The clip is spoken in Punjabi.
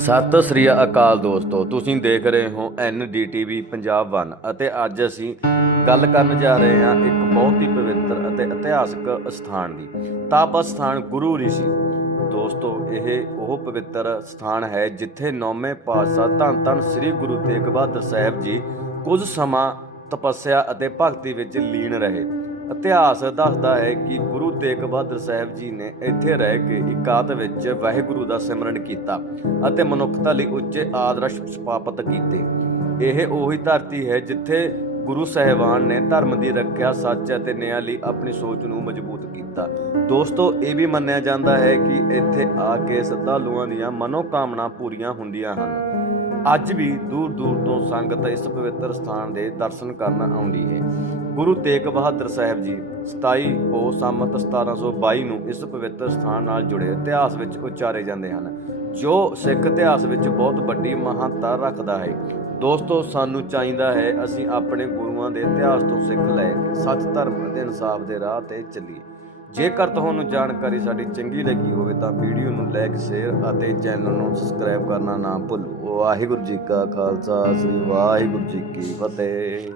ਸਤਿ ਸ੍ਰੀ ਅਕਾਲ ਦੋਸਤੋ, ਤੁਸੀਂ ਦੇਖ ਰਹੇ ਹੋ ਐਨਡੀਟੀਵੀ ਪੰਜਾਬ 1 ਅਤੇ ਅੱਜ ਅਸੀਂ ਗੱਲ ਕਰਨ ਜਾ ਰਹੇ ਹਾਂ ਇੱਕ ਬਹੁਤ ਹੀ ਪਵਿੱਤਰ ਅਤੇ ਇਤਿਹਾਸਕ ਸਥਾਨ ਦੀ। ਤਾਪ ਸਥਾਨ ਗੁਰੂ ਰਿਸ਼ੀ ਦੋਸਤੋ, ਇਹ ਉਹ ਪਵਿੱਤਰ ਸਥਾਨ ਹੈ ਜਿੱਥੇ ਨੌਵੇਂ ਪਾਤਸ਼ਾਹ ਧੰਨ ਧੰਨ ਸ੍ਰੀ ਗੁਰੂ ਤੇਗ ਬਹਾਦਰ ਸਾਹਿਬ ਜੀ ਕੁਝ ਸਮਾਂ ਤਪੱਸਿਆ ਅਤੇ ਭਗਤੀ ਵਿੱਚ ਲੀਨ ਰਹੇ। ਇਤਿਹਾਸ ਦੱਸਦਾ ਹੈ ਕਿ ਗੁਰੂ ਤੇਗ ਬਹਾਦਰ ਸਾਹਿਬ ਜੀ ਨੇ ਇੱਥੇ ਰਹਿ ਕੇ ਇਕਾਂਤ ਵਿੱਚ ਵਾਹਿਗੁਰੂ ਦਾ ਸਿਮਰਨ ਕੀਤਾ ਅਤੇ ਮਨੁੱਖਤਾ ਲਈ ਉੱਚੇ ਆਦਰਸ਼ ਸਥਾਪਿਤ ਕੀਤੇ। ਇਹ ਉਹੀ ਧਰਤੀ ਹੈ ਜਿੱਥੇ ਗੁਰੂ ਸਾਹਿਬਾਨ ਨੇ ਧਰਮ ਦੀ ਰੱਖਿਆ, ਸੱਚ ਅਤੇ ਨਿਆਂ ਲਈ ਆਪਣੀ ਸੋਚ ਨੂੰ ਮਜ਼ਬੂਤ ਕੀਤਾ। ਦੋਸਤੋ, ਇਹ ਵੀ ਮੰਨਿਆ ਜਾਂਦਾ ਹੈ ਕਿ ਇੱਥੇ ਆ ਕੇ ਸ਼ਰਧਾਲੂਆਂ ਦੀਆਂ ਮਨੋਕਾਮਨਾ ਪੂਰੀਆਂ ਹੁੰਦੀਆਂ ਹਨ। ਅੱਜ ਵੀ ਦੂਰ ਦੂਰ ਤੋਂ ਸੰਗਤ ਇਸ ਪਵਿੱਤਰ ਸਥਾਨ ਦੇ ਦਰਸ਼ਨ ਕਰਨ ਆਉਂਦੀ ਹੈ। ਗੁਰੂ ਤੇਗ ਬਹਾਦਰ ਸਾਹਿਬ ਜੀ 27 ਪੋ ਸੰਮਤ 1722 ਨੂੰ ਇਸ ਪਵਿੱਤਰ ਸਥਾਨ ਨਾਲ ਜੁੜੇ ਇਤਿਹਾਸ ਵਿੱਚ ਉਚਾਰੇ ਜਾਂਦੇ ਹਨ, ਜੋ ਸਿੱਖ ਇਤਿਹਾਸ ਵਿੱਚ ਬਹੁਤ ਵੱਡੀ ਮਹੱਤਤਾ ਰੱਖਦਾ ਹੈ। ਦੋਸਤੋ, ਸਾਨੂੰ ਚਾਹੀਦਾ ਹੈ ਅਸੀਂ ਆਪਣੇ ਗੁਰੂਆਂ ਦੇ ਇਤਿਹਾਸ ਤੋਂ ਸਿੱਖ ਲੈ ਕੇ ਸੱਚ ਧਰਮ ਅਤੇ ਇਨਸਾਫ ਦੇ ਰਾਹ ਤੇ ਚੱਲੀਏ। ਜੇਕਰ ਤੁਹਾਨੂੰ ਜਾਣਕਾਰੀ ਸਾਡੀ ਚੰਗੀ ਲੱਗੀ ਹੋਵੇ ਤਾਂ ਵੀਡੀਓ ਨੂੰ ਲਾਈਕ, ਸ਼ੇਅਰ ਅਤੇ ਚੈਨਲ ਨੂੰ ਸਬਸਕ੍ਰਾਈਬ ਕਰਨਾ ਨਾ ਭੁੱਲੋ। ਵਾਹਿਗੁਰੂ ਜੀ ਕਾ ਖਾਲਸਾ, ਸ੍ਰੀ ਵਾਹਿਗੁਰੂ ਜੀ ਕੀ ਫਤਿਹ।